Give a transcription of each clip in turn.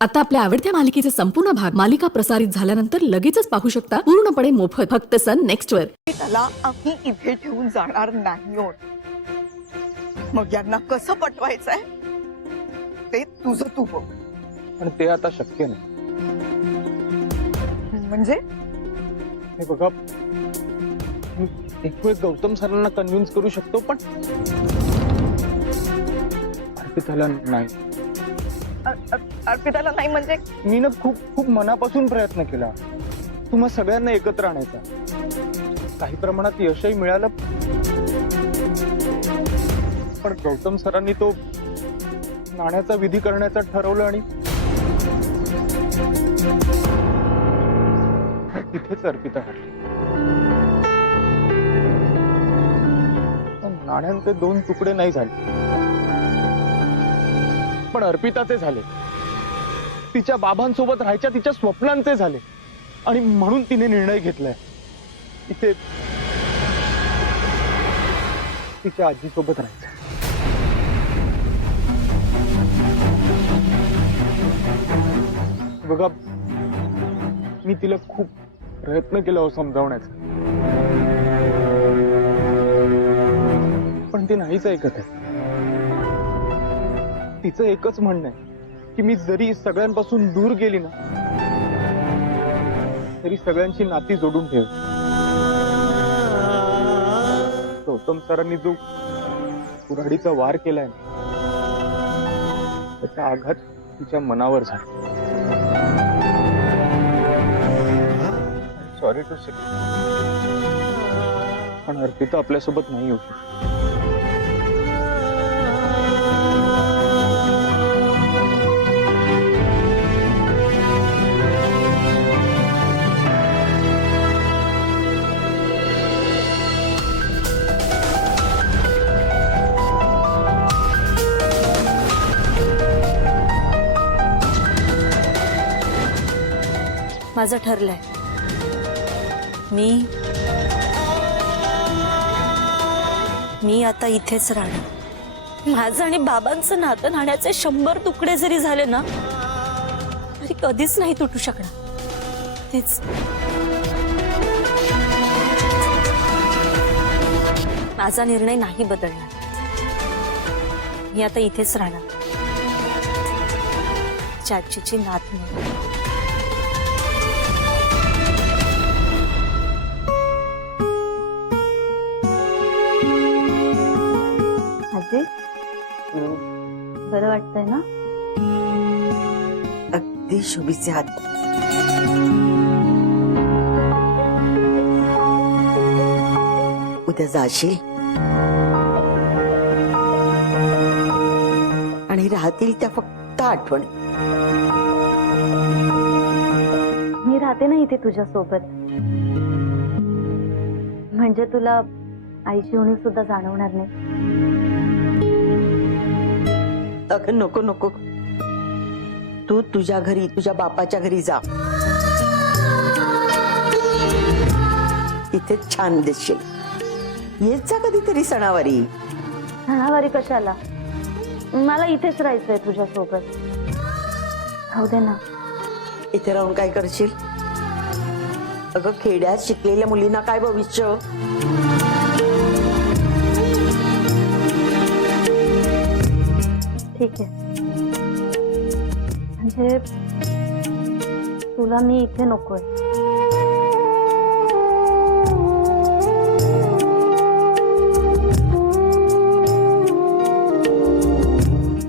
आता आपल्या आवडत्या मालिकेचे संपूर्ण भाग मालिका प्रसारित झाल्यानंतर लगेचच पाहू शकता पूर्णपणे मोफत फक्त सन नेक्स्ट वर। त्याला आम्ही इथे ठेवून जाणार नाही आहोत। मग यांना कसं पटवायचंय ते तुझं तू बघ। पण ते आता शक्य नाही। म्हणजे हे बघा, मी एक वेळ गौतम सरांना कन्व्हिन्स करू शकतो, पण अर्पिताला नाही। अर्पिताला नाही म्हणजे मी ना खूप खूप मनापासून प्रयत्न केला तुम्हा सगळ्यांना एकत्र आणायचा। काही प्रमाणात यशही मिळालं, पण गौतम सरांनी तो नाण्याचा विधी करण्याचं ठरवलं आणि तिथेच अर्पिता हरली। पण नाण्यांचे दोन तुकडे नाही झाले, पण अर्पिताचे झाले। तिच्या बाबांसोबत राहायच्या तिच्या स्वप्नांचे झाले, आणि म्हणून तिने निर्णय घेतलाय इथे तिच्या आजीसोबत राहायचं। बघा, मी तिला खूप प्रयत्न केला हो समजावण्याचा, पण ती नाहीच ऐकत आहे। तिचं एकच म्हणणं आहे की मी जरी सगळ्यांपासून दूर गेली ना, तरी सगळ्यांची नाती जोडून ठेव। गौतम सरांनी जो कुऱ्हाडीचा वार केलाय त्याचा आघात तिच्या मनावर झाला। सॉरी टू से, पण अर्पिता आपल्यासोबत नाही येऊ शकत। माझं ठरलंय, मी आता इथेच राहणार। माझं आणि बाबांचं नातं नाण्याचे 100 तुकडे जरी झाले ना, तरी कधीच नाही तुटू शकणार। तेच माझा निर्णय नाही बदलणार। मी आता इथेच राहणार, चाचीची नात म्हणून। आजी, बरं वाटतंय ना? अगदी शुभीचे हात। उद्या जाशील आणि राहतील त्या फक्त आठवणी। मी राहते ना इथे तुझ्या सोबत, म्हणजे तुला आईची उणीव सुद्धा जाणवणार नाही। अगं नको नको, तू तुझ्या घरी, तुझ्या बापाच्या घरी जा, तिथे छान दिसशील। येत जा कधीतरी सणावारी। सणावारी कशाला, मला इथेच राहायचंय तुझ्या सोबत। राहू दे ना। इथे राहून काय करशील? अगं खेड्यात शिकलेल्या मुलींना काय भविष्य? ठीक आहे, म्हणजे तुला मी इथे नकोय।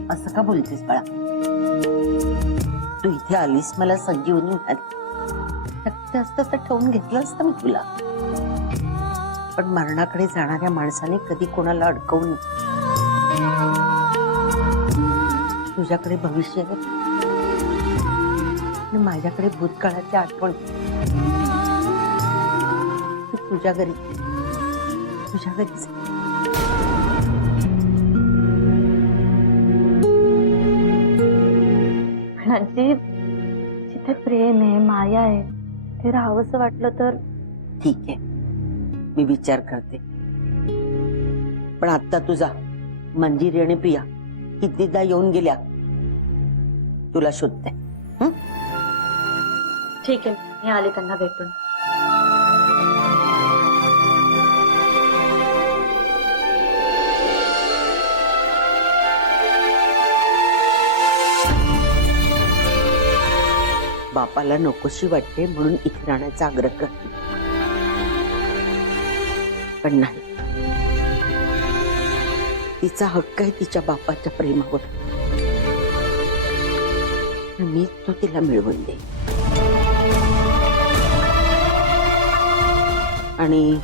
असं का बोलतेस बाळा? तू इथे आलीस, मला संजीवनी मिळाली, शक्य असतं तर ठेवून घेतलं असतं मी तुला, पण मरणाकडे जाणाऱ्या माणसाने कधी कोणाला अडकवू नये। तुझ्याकडे भविष्य आहे आणि माझ्याकडे भूतकाळाची आठवण। तू तुझ्या घरी, तुझ्या घरीच। आजी, जिथे प्रेम आहे, माया आहे, ते राहावंसं वाटलं तर ठीक आहे, मी विचार करते, पण आता तुझा मंजिरी आणि प्रिया कितीदा येऊन गेल्या, तुला शोधते। ठीक आहे, मी आले त्यांना भेटून. बापाला नकोशी वाटते म्हणून इथे राहण्याचा आग्रह करते, पण नाही, तिचा हक्क आहे तिच्या बापाच्या प्रेमावर. मी तो तिला मिळवून दे. आणि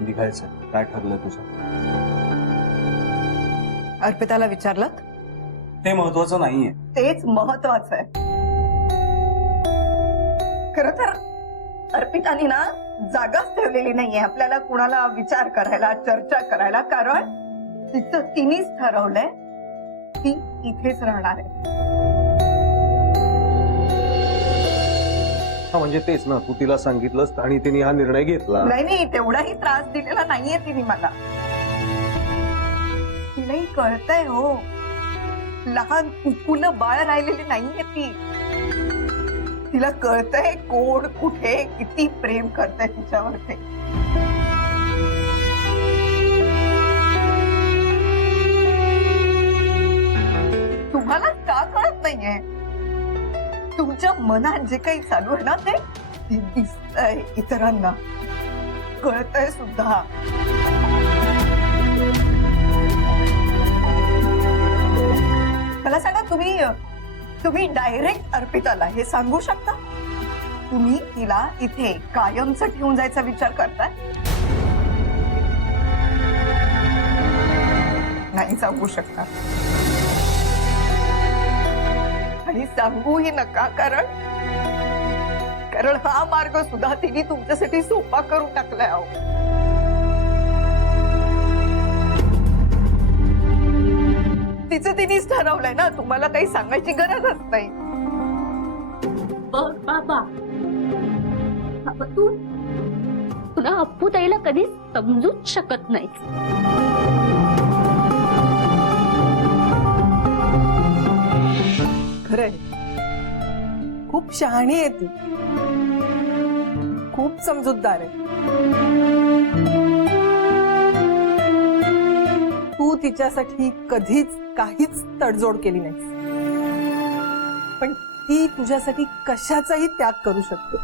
निघायचं काय ठरलंय तुझं? अर्पिताला विचारलं? ते महत्वाचं नाहीये. तेच महत्वाचं आहे. खरं तर अर्पितानी ना जागाच ठेवलेली नाहीये आपल्याला कुणाला विचार करायला, चर्चा करायला. कारण तिचं तिनेच ठरवलंय ती इथेच राहणार आहे. हा म्हणजे तेच ना, तू तिला सांगितलंस आणि तिने हा निर्णय घेतला. नाही, तेवढाही त्रास दिलेला नाहीये तिने मला. तिलाही कळतंय हो, लहान कुकुलं बाळ राहिलेली नाहीये ती. तिला कळतंय कोण कुठे किती प्रेम करतंय तिच्यावर ते. तुम्हाला का कळत नाहीये? तुमच्या मनात जे काही चालू आहे ना ते दिसतंय इतरांना, कळतंय सुद्धा. मला सांगा, तुम्ही डायरेक्ट अर्पिताला हे सांगू शकता? तुम्ही तिला इथे कायमचं ठेवून जायचा विचार करताय? नाही सांगू शकता आणि सांगूही नका, कारण हा मार्ग सुद्धा तिने तुमच्यासाठी सोपा करून टाकलाय. अहो, तिचं तिनेच ठरवलंय ना, तुम्हाला काही सांगायची गरजच नाही. बघ बाबा, तुला अप्पू ताईला कधीच समजूच शकत नाही. खरंय, खूप शहाणी आहे ती, खूप समजूतदार आहे. तू तिच्यासाठी कधीच काहीच तडजोड केली नाही, पण ती तुझ्यासाठी कशाचाही त्याग करू शकते.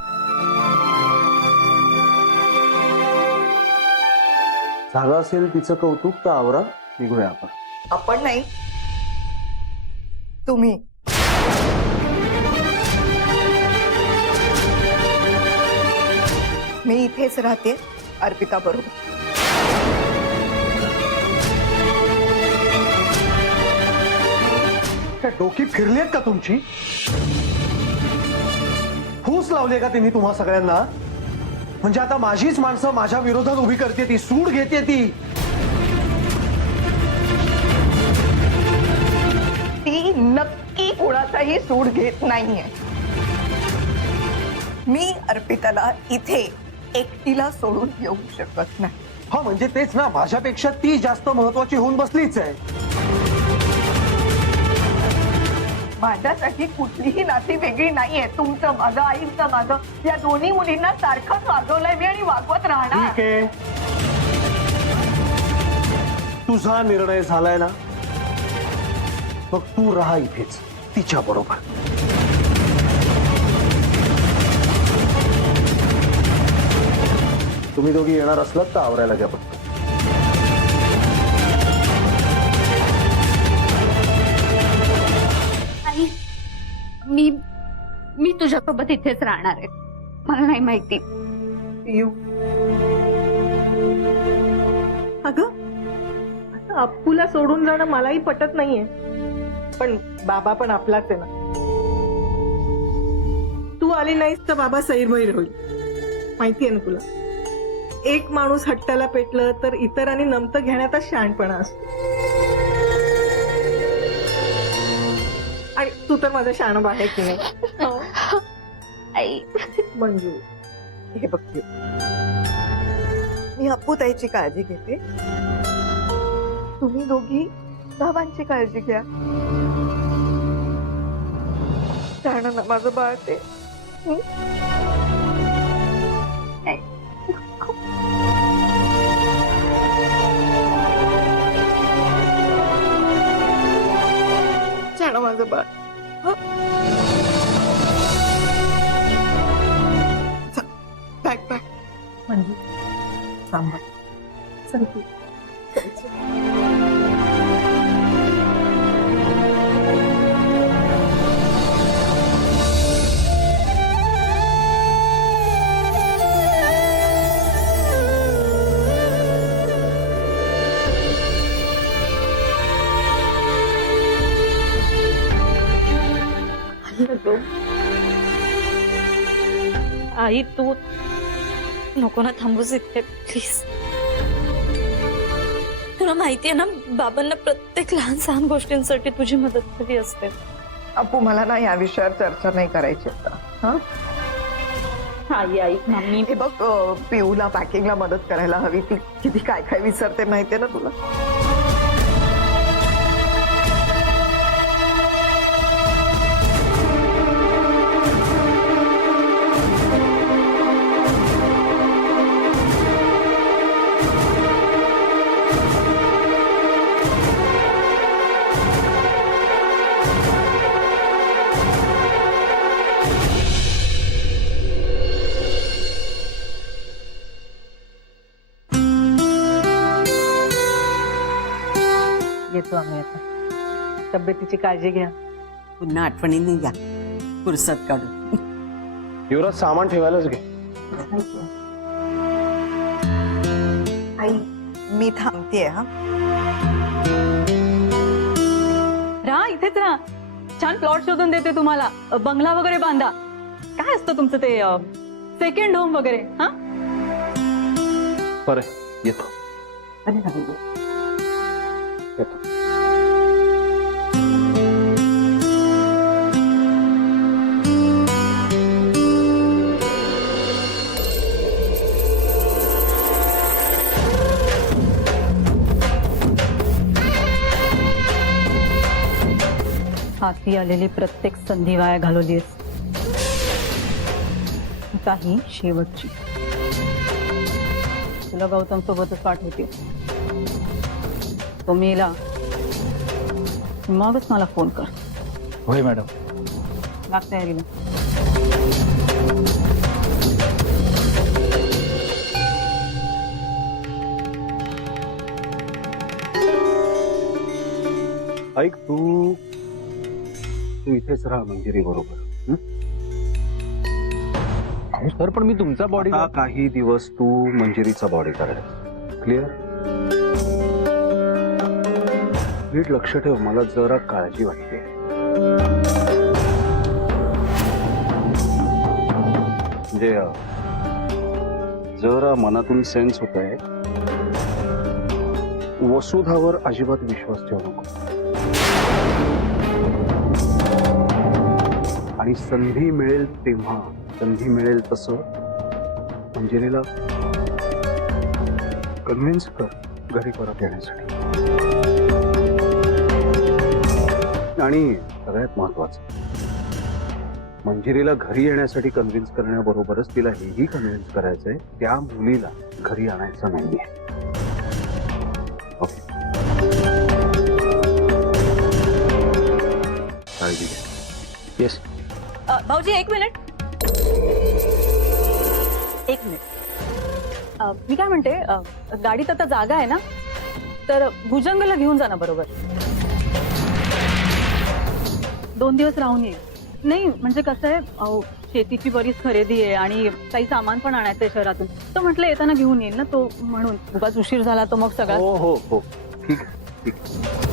झालं असेल तिचं कौतुक तर आवरा, निघूया आपण. आपण नाही, तुम्ही. मी इथेच राहते अर्पिता बरोबर. काय डोकी फिरलीत का तुमची? फूस लावली का तिने तुम्हा सगळ्यांना? म्हणजे आता माझीच माणसं माझ्या विरोधात उभी करते, ती सूड घेते. ती नक्की कोणाचाही सूड घेत नाहीये. मी अर्पिताला इथे एकटीला सोडून येऊ शकत नाही. हा म्हणजे तेच ना, माझ्यापेक्षा ती जास्त महत्वाची होऊन बसलीच आहे. माझ्यासाठी कुठलीही नाती वेगळी नाहीये. तुमचं माझं, आईचं माझं, या दोन्ही मुलींना सारखंच वागवलंय मी आणि वागवत राहणार. ठीक आहे, तुझा निर्णय झालाय ना, मग तू राहा इथेच तिच्या बरोबर. तुम्ही दोघी येणार असलात तर आवरायला घ्या फक्त. आई, मी तुझ्यासोबत इथेच राहणार आहे. मला नाही माहिती. पियू, अगं आता अप्पूला सोडून जाणं मलाही पटत नाहीये, पण बाबा पण आपलाच आहे ना. तू आली नाहीस तर बाबा सैरभैर होईल, माहितीये ना तुला. एक माणूस हट्टाला पेटलं तर इतरांनी नमतं घेण्याचा शहाणपणा असतो. आणि तू तर माझं शाणं आहे की नाही आई मंजू हे बघ तू. मी अप्पू ताईची काळजी घेते तुम्ही दोघी बाबांची काळजी घ्या शाणं ना माझं बाळ ते हं? शाणं माझं बाळ बॅग बॅग मंजू सांभाळ चल तू. चल, चल. आई तू नको ना थांबूस इथे प्लीज. तुला माहितीये ना बाबांना प्रत्येक लहान सहान गोष्टींसाठी तुझी मदत हवी असते. अप्पू मला ना या विषयावर चर्चा नाही करायची आता हं? आई ऐक ना मी हे बघ पिऊला पॅकिंगला मदत करायला हवी ती किती काय काय विसरते माहितीये ना तुला येतो आम्ही आता. तब्येतीची काळजी घ्या. पुन्हा आठवणीने घ्या फुरसत काढून. युवराज सामान ठेवायलाच घे. आई मी थांबतेय हा राहा इथेच राहा. छान प्लॉट शोधून देते तुम्हाला. बंगला वगैरे बांधा. काय असतं तुमचं ते सेकंड होम वगैरे. हा बरं येतो अरे राहू दे. येतो. हाती आलेली प्रत्येक संधी वाया घालवलीस. आता ही शेवटची. तुला गौतम सोबतच पाठवते. तो मेला मगच मला फोन कर. होय मॅडम. लाग तयारीला. ऐक तू इथेच राहा मंजिरी बरोबर. सर पण मी तुमचा बॉडी आता काही दिवस तू मंजिरीचा बॉडी करायचा. क्लिअर. नीट लक्ष ठेव. मला जरा काळजी वाटते. म्हणजे जरा मनातून सेन्स होत आहे वसुधावर अजिबात विश्वास ठेवू नको. आणि संधी मिळेल तेव्हा संधी मिळेल तसं मंजिरीला कन्व्हिन्स कर घरी परत येण्यासाठी. आणि सगळ्यात महत्वाचं मंजिरीला घरी येण्यासाठी कन्व्हिन्स करण्याबरोबरच तिला हेही कन्व्हिन्स करायचंय त्या मुलीला घरी आणायचं नाहीये. ओके. काळजी घ्या. येस. भाऊजी एक मिनिट. एक मिनिट. मी काय म्हणते गाडीत आता जागा आहे ना तर भुजंगला घेऊन जा ना बरोबर. 2 दिवस राहून ये. नाही म्हणजे कसं आहे शेतीची बरीच खरेदी आहे आणि काही सामान पण आणायचं आहे शहरातून. तर म्हटलं येताना घेऊन येईल ना तो म्हणून. उगाच उशीर झाला तो मग सगळा. हो हो हो ठीक आहे ठीक आहे.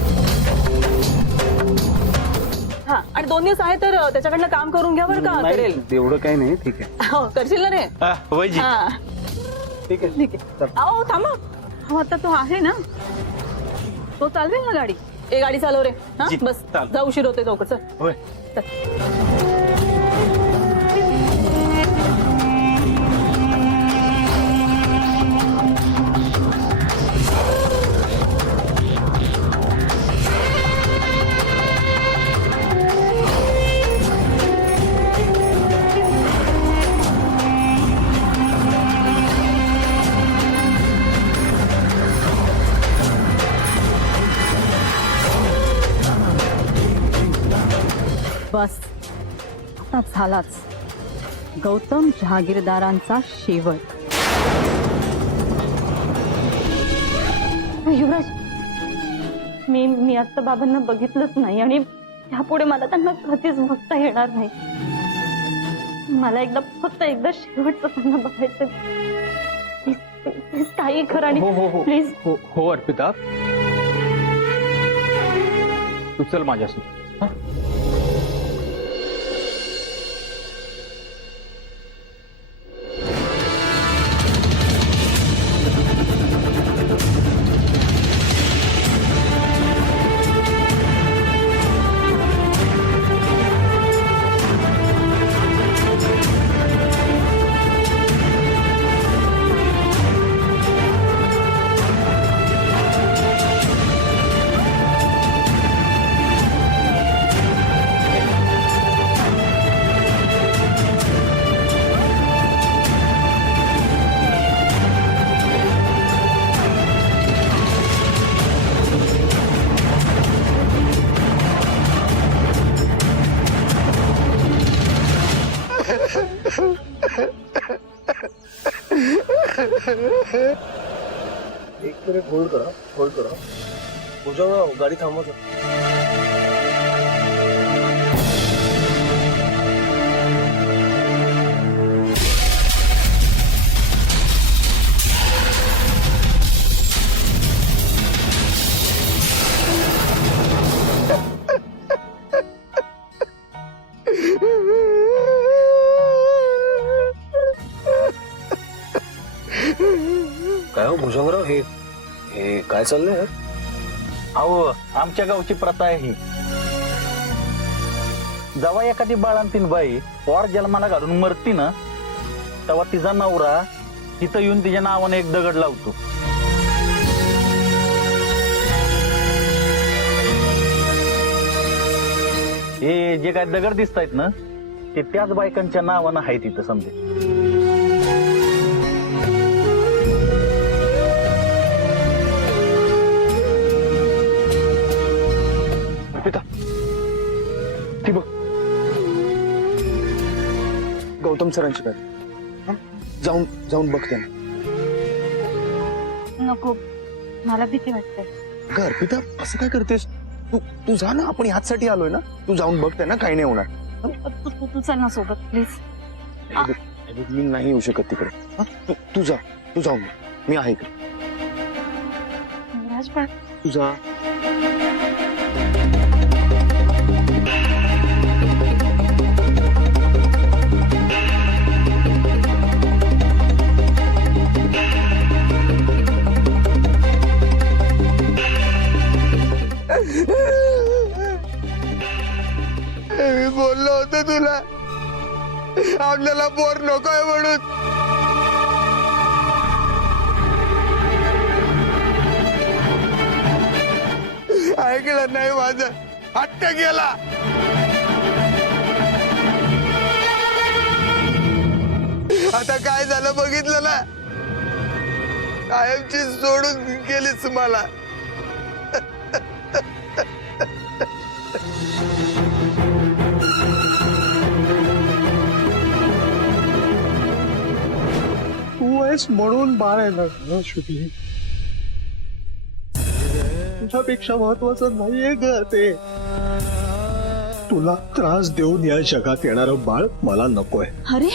हा आणि 2 दिवस आहे तर त्याच्याकडनं काम करून घ्या बरं का. नाही, करेल. एवढं काही नाही. ठीक आहे हो करशील ना रे. हा ठीक आहे. ठीक आहे. अहो थांबा. हो आता तो आहे ना तो चालवेल ना गाडी. ए गाडी चालव रे. हा जी, बस चाल. जा, उशीर होते लवकर चल. होय. बस आता झालाच गौतम जहागीरदारांचा शेवट. युवराज, मी आता बाबांना बघितलंच नाही आणि यापुढे मला त्यांना कधीच बघता येणार नाही. मला फक्त एकदा शेवटचं त्यांना बघायचं. प्लीज काही खरं आणि प्लीज. हो अर्पिता, तू चल माझ्यासोबत. हा? एक मिनिट होल्ड करा. भुजंगराव, गाडी थांबवा. काय हो भुजंगराव, हे काय चाललंय यार? अहो, आमच्या गावची प्रथा आहे ही. जेव्हा एखादी बाळांतीन बाई पोर जन्माला घालून मरती ना, तेव्हा तिचा नवरा तिथं येऊन तिच्या नावाने एक दगड लावतो. हे जे काय दगड दिसतायत ना, ते त्याच बायकांच्या नावानं आहे तिथं समजे. अर्पिता, ती बघ, गौतम सरांची गाडी. हा? जाऊन बघ त्यांना. नको, मला भीती वाटते. अगं अर्पिता, असं काय करतेस तू जा ना, आपण ह्याचसाठी आलोय ना. तू जाऊन बघ त्यांना, काही नाही होणार. तू चल ना सोबत प्लीज. मी नाही येऊ शकत तिकडे. हा? तू जाऊन बघ. मी आहे इकडे. युवराज पण तू जा. मी बोललो होतो तुला, आपल्याला पोर नकोय म्हणून. ऐकलं नाही माझं, हट्ट केला. आता काय झालं बघितलं ना, कायमची सोडून गेलीच मला. तू आहेस म्हणून बाळ आहे ना शुभी. तुझ्यापेक्षा महत्वाचं नाहीये ग ते. तुला त्रास देऊन या जगात येणारं बाळ मला नकोय. अरे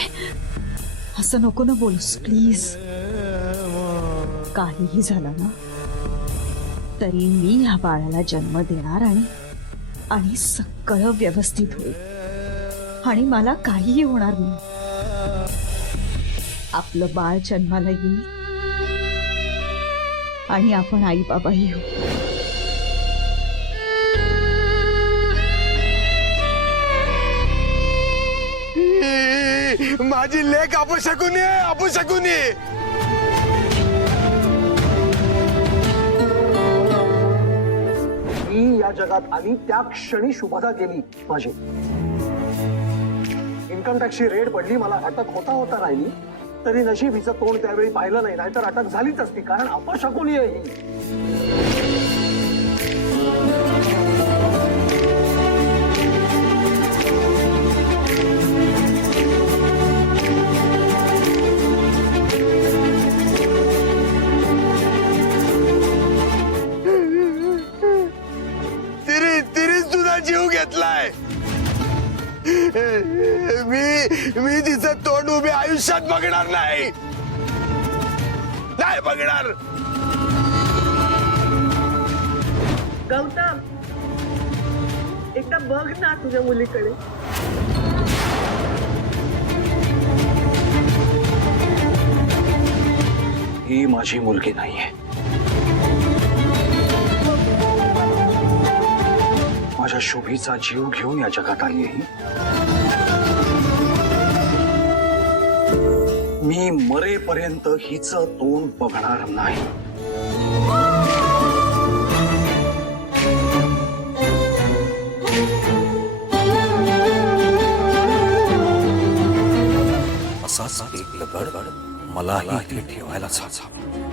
असं नको ना बोलूस प्लीज. काहीही झालं ना तरी मी ह्या बाळाला जन्म देणार आणि सगळं व्यवस्थित होईल आणि मला काहीही होणार नाही. आपलं बाळ जन्माला येईल आणि आपण आई बाबाही होऊ. माझी लेख अपशकुनी आहे, अपशकुनी. मी या जगात आली त्या क्षणी शुभदा गेली माझी. इन्कम टॅक्सची रेड पडली, मला अटक होता होता राहिली, तरी नशीब हिचं तोंड त्यावेळी पाहिलं नाही, नाहीतर अटक झालीच असती, कारण अपशकुनी आहे ही. तिरीच तुझा जीव घेतलाय. मी तिचं तोंड उभे आयुष्यात बघणार नाही, नाही बघणार. गौतम, एकदा बघ ना तुझ्या मुलीकडे. ही माझी मुलगी नाहीये. माझ्या शुभीचा जीव घेऊन या जगात आली आहे. मी मरेपर्यंत हिचं तोंड बघणार नाही. असाच एक लगड मलाही इथे ठेवायलाच हवा.